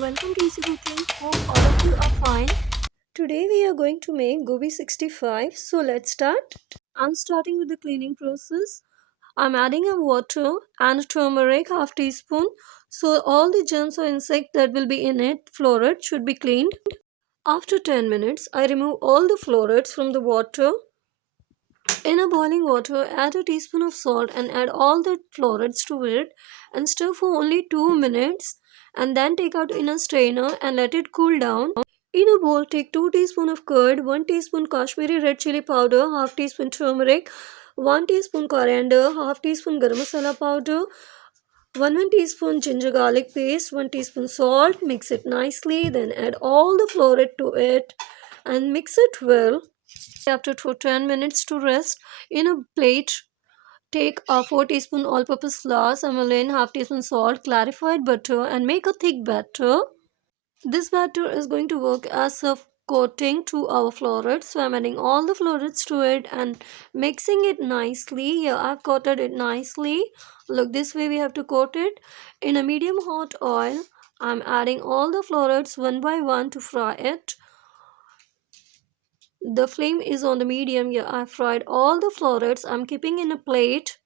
Welcome to Easy Cooking. Hope all of you are fine. Today we are going to make Gobi 65. So let's start. I'm starting with the cleaning process. I'm adding a water and turmeric half teaspoon. So all the germs or insect that will be in it, florid, should be cleaned. After 10 minutes, I remove all the florids from the water. In a boiling water, add a teaspoon of salt and add all the florids to it and stir for only 2 minutes and then take out in a strainer and let it cool down. In a bowl, take 2 teaspoons of curd, 1 teaspoon Kashmiri red chili powder, half teaspoon turmeric, 1 teaspoon coriander, half teaspoon garam masala powder, 1 teaspoon ginger garlic paste, 1 teaspoon salt. Mix it nicely, then add all the florid to it and mix it well. After for 10 minutes to rest in a plate, take a 4 teaspoon all purpose flour, semolina, half teaspoon salt, clarified butter and make a thick batter. This batter is going to work as a coating to our florets. So I'm adding all the florets to it and mixing it nicely. Here I've coated it nicely. Look, this way we have to coat it. In a medium hot oil, I'm adding all the florets one by one to fry it. The flame is on the medium. Here I fried all the florets. I'm keeping in a plate.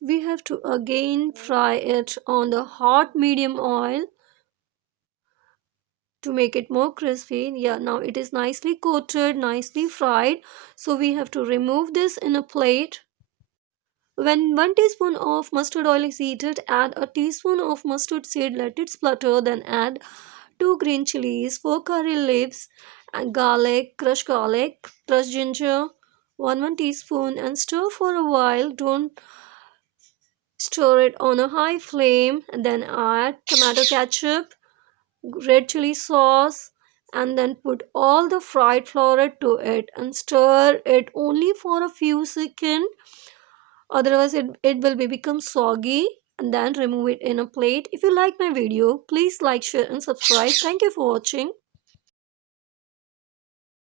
We have to again fry it on the hot medium oil to make it more crispy. Yeah, now it is nicely coated, nicely fried. So we have to remove this in a plate. When 1 teaspoon of mustard oil is heated, add a teaspoon of mustard seed, let it splutter, then add 2 green chilies, 4 curry leaves, and garlic, crushed ginger, 1 teaspoon, and stir for a while. Don't stir it on a high flame, and then add tomato ketchup, red chili sauce, and then put all the fried flour to it and stir it only for a few seconds, otherwise it will become soggy, and then remove it in a plate. If you like my video, please like, share and subscribe. Thank you for watching.